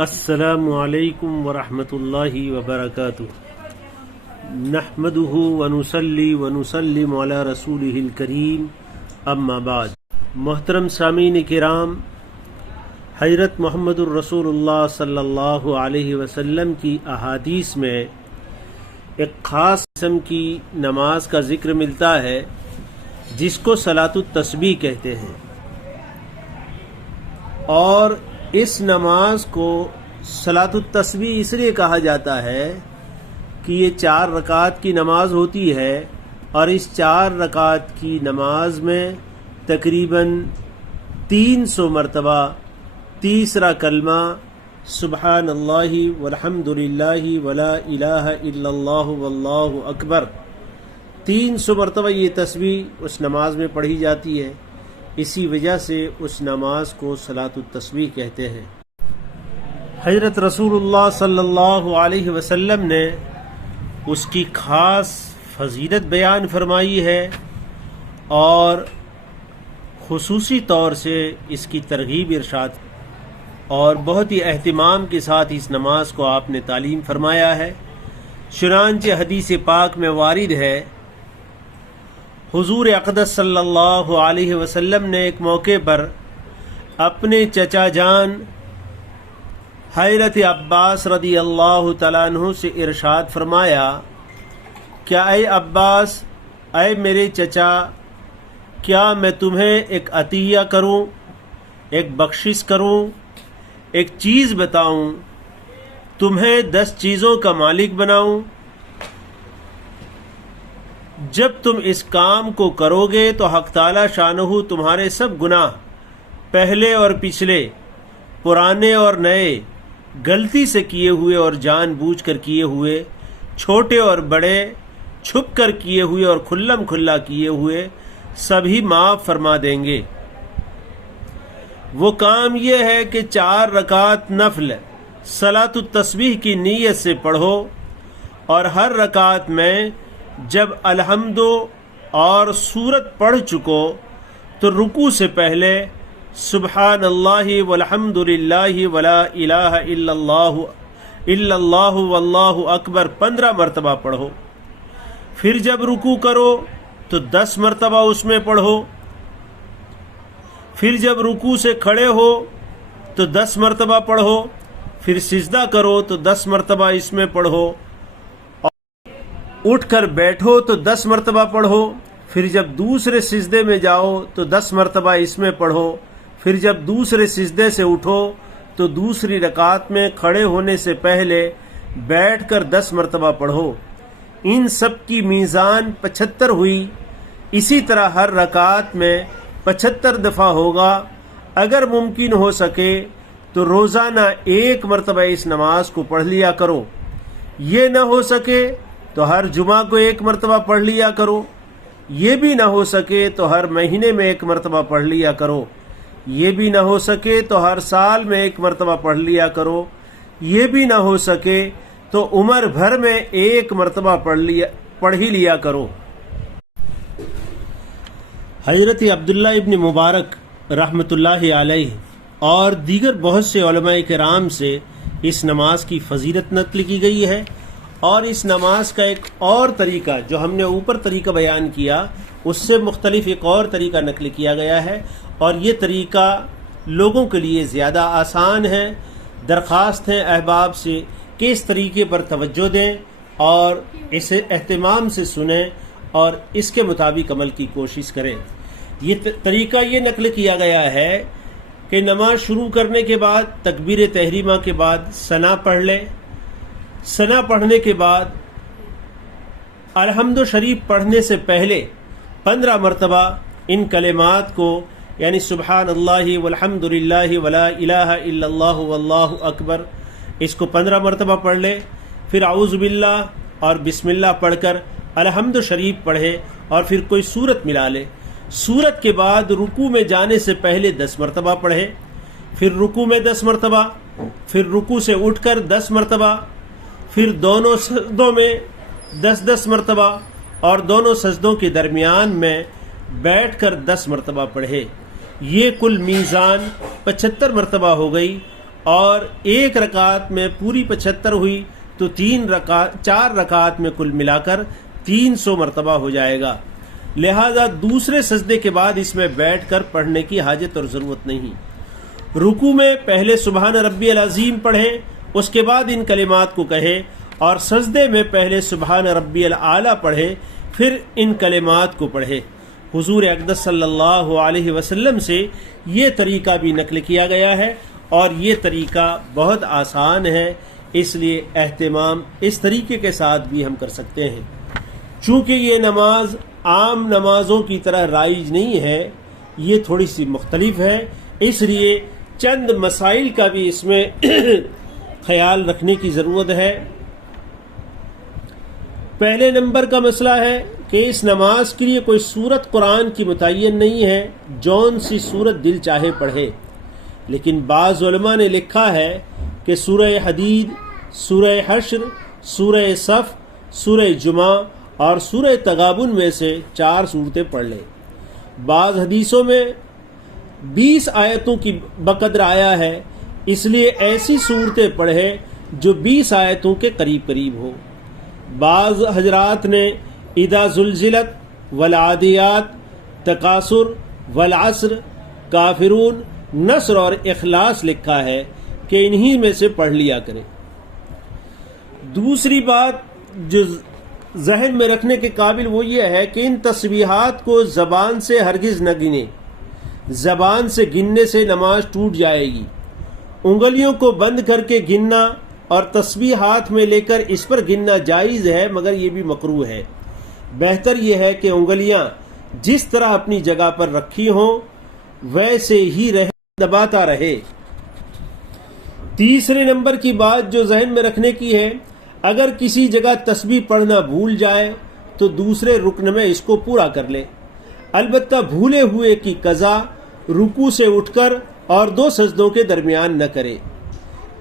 السلام علیکم ورحمۃ اللہ وبرکاتہ۔ نحمدہ ونصلی ونسلم علی رسولہ الکریم، اما بعد۔ محترم سامعین کرام، حضرت محمد الرسول اللہ صلی اللہ علیہ وسلم کی احادیث میں ایک خاص قسم کی نماز کا ذکر ملتا ہے جس کو صلاۃ التسبیح کہتے ہیں، اور اس نماز کو صلاۃ التسبیح اس لیے کہا جاتا ہے کہ یہ 4 رکعات کی نماز ہوتی ہے، اور اس 4 رکعات کی نماز میں تقریباً 300 مرتبہ تیسرا کلمہ سبحان اللہ والحمد للہ ولا الہ الا اللہ واللہ اکبر 300 مرتبہ یہ تسبیح اس نماز میں پڑھی جاتی ہے۔ اسی وجہ سے اس نماز کو صلاۃ التسبیح کہتے ہیں۔ حضرت رسول اللہ صلی اللہ علیہ وسلم نے اس کی خاص فضیلت بیان فرمائی ہے، اور خصوصی طور سے اس کی ترغیب ارشاد، اور بہت ہی اہتمام کے ساتھ اس نماز کو آپ نے تعلیم فرمایا ہے۔ چنانچہ حدیث پاک میں وارد ہے، حضور اقدس صلی اللہ علیہ وسلم نے ایک موقع پر اپنے چچا جان حضرت عباس رضی اللہ تعالیٰ عنہ سے ارشاد فرمایا، کیا اے عباس، اے میرے چچا، کیا میں تمہیں ایک عطیہ کروں، ایک بخشش کروں، ایک چیز بتاؤں، تمہیں 10 چیزوں کا مالک بناؤں؟ جب تم اس کام کو کرو گے تو حق تعالی شانہ تمہارے سب گناہ، پہلے اور پچھلے، پرانے اور نئے، غلطی سے کیے ہوئے اور جان بوجھ کر کیے ہوئے، چھوٹے اور بڑے، چھپ کر کیے ہوئے اور کھلم کھلا کیے ہوئے، سبھی معاف فرما دیں گے۔ وہ کام یہ ہے کہ 4 رکعت نفل صلاۃ التسبیح کی نیت سے پڑھو، اور ہر رکعت میں جب الحمد اور سورت پڑھ چکو تو رکوع سے پہلے سبحان اللہ والحمد للہ ولا الہ الا اللہ واللہ اکبر 15 مرتبہ پڑھو۔ پھر جب رکوع کرو تو 10 مرتبہ اس میں پڑھو۔ پھر جب رکوع سے کھڑے ہو تو 10 مرتبہ پڑھو۔ پھر سجدہ کرو تو 10 مرتبہ اس میں پڑھو، اٹھ کر بیٹھو تو 10 مرتبہ پڑھو۔ پھر جب دوسرے سجدے میں جاؤ تو 10 مرتبہ اس میں پڑھو۔ پھر جب دوسرے سجدے سے اٹھو تو دوسری رکعت میں کھڑے ہونے سے پہلے بیٹھ کر 10 مرتبہ پڑھو۔ ان سب کی میزان 75 ہوئی۔ اسی طرح ہر رکعت میں 75 دفعہ ہوگا۔ اگر ممکن ہو سکے تو روزانہ 1 مرتبہ اس نماز کو پڑھ لیا کرو۔ یہ نہ ہو سکے تو ہر جمعہ کو 1 مرتبہ پڑھ لیا کرو۔ یہ بھی نہ ہو سکے تو ہر مہینے میں 1 مرتبہ پڑھ لیا کرو۔ یہ بھی نہ ہو سکے تو ہر سال میں 1 مرتبہ پڑھ لیا کرو۔ یہ بھی نہ ہو سکے تو عمر بھر میں 1 مرتبہ پڑھ ہی لیا کرو۔ حضرت عبداللہ ابن مبارک رحمۃ اللہ علیہ اور دیگر بہت سے علماء کرام سے اس نماز کی فضیلت نقل کی گئی ہے، اور اس نماز کا ایک اور طریقہ جو ہم نے اوپر طریقہ بیان کیا اس سے مختلف ایک اور طریقہ نقل کیا گیا ہے، اور یہ طریقہ لوگوں کے لیے زیادہ آسان ہے۔ درخواست ہے احباب سے کہ اس طریقے پر توجہ دیں اور اسے اہتمام سے سنیں اور اس کے مطابق عمل کی کوشش کریں۔ یہ طریقہ یہ نقل کیا گیا ہے کہ نماز شروع کرنے کے بعد تکبیر تحریمہ کے بعد ثنا پڑھ لیں۔ ثنا پڑھنے کے بعد الحمد شریف پڑھنے سے پہلے 15 مرتبہ ان کلمات کو، یعنی سبحان اللہ والحمد للہ ولا الہ الا اللہ واللہ اکبر، اس کو 15 مرتبہ پڑھ لے۔ پھر اعوذ باللہ اور بسم اللہ پڑھ کر الحمد شریف پڑھے، اور پھر کوئی سورت ملا لے۔ سورت کے بعد رکوع میں جانے سے پہلے 10 مرتبہ پڑھے، پھر رکوع میں 10 مرتبہ، پھر رکوع سے اٹھ کر 10 مرتبہ، پھر دونوں سجدوں میں 10 مرتبہ، اور دونوں سجدوں کے درمیان میں بیٹھ کر 10 مرتبہ پڑھے۔ یہ کل میزان 75 مرتبہ ہو گئی، اور ایک رکعت میں پوری 75 ہوئی تو 4 رکعت میں کل ملا کر 300 مرتبہ ہو جائے گا. لہذا دوسرے سجدے کے بعد اس میں بیٹھ کر پڑھنے کی حاجت اور ضرورت نہیں. رکوع میں پہلے سبحان ربی العظیم پڑھیں، اس کے بعد ان کلمات کو کہیں، اور سجدے میں پہلے سبحان ربی الاعلیٰ پڑھیں، پھر ان کلمات کو پڑھیں. حضور اقدس صلی اللہ علیہ وسلم سے یہ طریقہ بھی نقل کیا گیا ہے، اور یہ طریقہ بہت آسان ہے، اس لیے اہتمام اس طریقے کے ساتھ بھی ہم کر سکتے ہیں. چونکہ یہ نماز عام نمازوں کی طرح رائج نہیں ہے، یہ تھوڑی سی مختلف ہے، اس لیے چند مسائل کا بھی اس میں خیال رکھنے کی ضرورت ہے. پہلے نمبر کا مسئلہ ہے کہ اس نماز کے لیے کوئی سورت قرآن کی متعین نہیں ہے، جون سی سورت دل چاہے پڑھے. لیکن بعض علماء نے لکھا ہے کہ سورہ حدید، سورہ حشر، سورہ صف، سورہ جمعہ اور سورہ تغابن میں سے 4 صورتیں پڑھ لیں. بعض حدیثوں میں 20 آیتوں کی بقدر آیا ہے، اس لیے ایسی صورتیں پڑھے جو 20 آیتوں کے قریب قریب ہو. بعض حضرات نے اذا زلزلت، والعادیات، تکاثر، والعصر، کافرون، نصر اور اخلاص لکھا ہے کہ انہی میں سے پڑھ لیا کریں. دوسری بات جو ذہن میں رکھنے کے قابل وہ یہ ہے کہ ان تسبیحات کو زبان سے ہرگز نہ گنیں. زبان سے گننے سے نماز ٹوٹ جائے گی. انگلیوں کو بند کر کے گننا اور تسبیح ہاتھ میں لے کر اس پر گننا جائز ہے، مگر یہ بھی مکروہ ہے. بہتر یہ ہے کہ انگلیاں جس طرح اپنی جگہ پر رکھی ہوں ویسے ہی دباتا رہے. تیسرے نمبر کی بات جو ذہن میں رکھنے کی ہے، اگر کسی جگہ تسبیح پڑھنا بھول جائے تو دوسرے رکن میں اس کو پورا کر لے. البتہ بھولے ہوئے کی قضا رکوع سے اٹھ کر اور 2 سجدوں کے درمیان نہ کرے.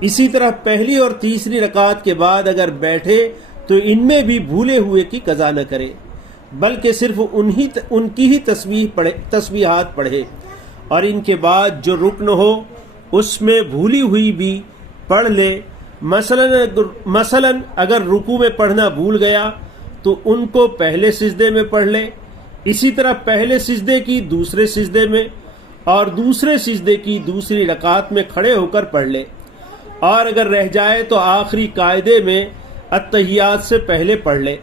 اسی طرح پہلی اور تیسری رکعت کے بعد اگر بیٹھے تو ان میں بھی بھولے ہوئے کی قضا نہ کرے، بلکہ صرف ان کی ہی تسبیحات پڑھے، اور ان کے بعد جو رکن ہو اس میں بھولی ہوئی بھی پڑھ لے. مثلا اگر رکوع میں پڑھنا بھول گیا تو ان کو پہلے سجدے میں پڑھ لے. اسی طرح پہلے سجدے کی دوسرے سجدے میں اور دوسرے سجدے کی دوسری رکعت میں کھڑے ہو کر پڑھ لے، اور اگر رہ جائے تو آخری قاعدے میں التحیات سے پہلے پڑھ لے.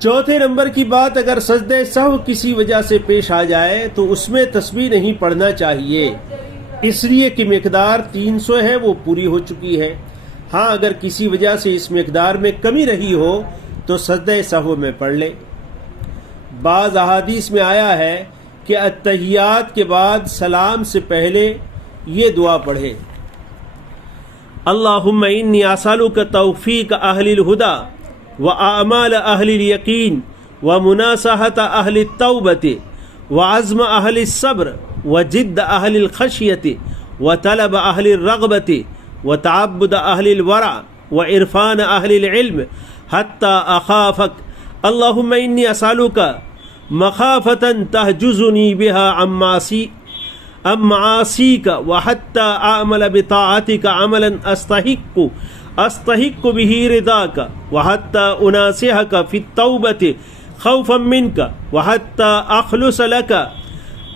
چوتھے نمبر کی بات، اگر سجدہ سہو کسی وجہ سے پیش آ جائے تو اس میں تسبیح نہیں پڑھنا چاہیے، اس لیے کہ مقدار 300 ہے، وہ پوری ہو چکی ہے. ہاں اگر کسی وجہ سے اس مقدار میں کمی رہی ہو تو سجدہ سہو میں پڑھ لے. بعض احادیث میں آیا ہے کہ التحیات کے بعد سلام سے پہلے یہ دعا پڑھے: اللہم انی اسألک توفیق اہل الہدی واعمال اہل الیقین ومناصحۃ اہل التوبۃ وعزم اہل الصبر وجد اہل الخشیۃ وطلب اہل الرغبۃ وتعبد اہل الورع وعرفان اہل العلم حتی اخافک. اللہم انی اسألک مخافۃ تحجزنی بہا عن معاصیک وحتی اعمل بطاعتک عملا استحق به رضاک وحتی اناصحک فی التوبۃ خوفا منک وحتی اخلص لک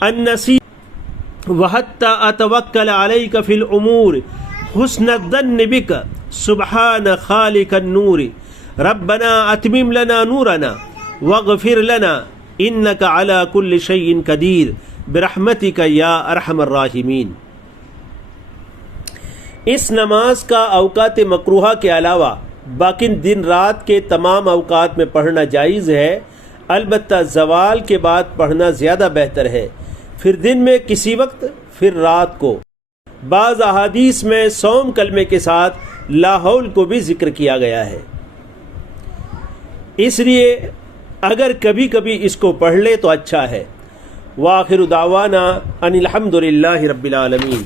النصیحۃ وحتی اتوکل علیک فی الامور حسن الظن بک سبحان خالق النور. ربنا اتمم لنا نورنا واغفر لنا انک علی کل شیء قدیر برحمتک یا ارحم الراحمین. اس نماز کا اوقات مکروہہ کے علاوہ باقی دن رات کے تمام اوقات میں پڑھنا جائز ہے، البتہ زوال کے بعد پڑھنا زیادہ بہتر ہے، پھر دن میں کسی وقت، پھر رات کو. بعض احادیث میں صوم کلمے کے ساتھ لا حول کو بھی ذکر کیا گیا ہے، اس لیے اگر کبھی کبھی اس کو پڑھ لے تو اچھا ہے. وآخر دعوانا ان الحمد للہ رب العالمین.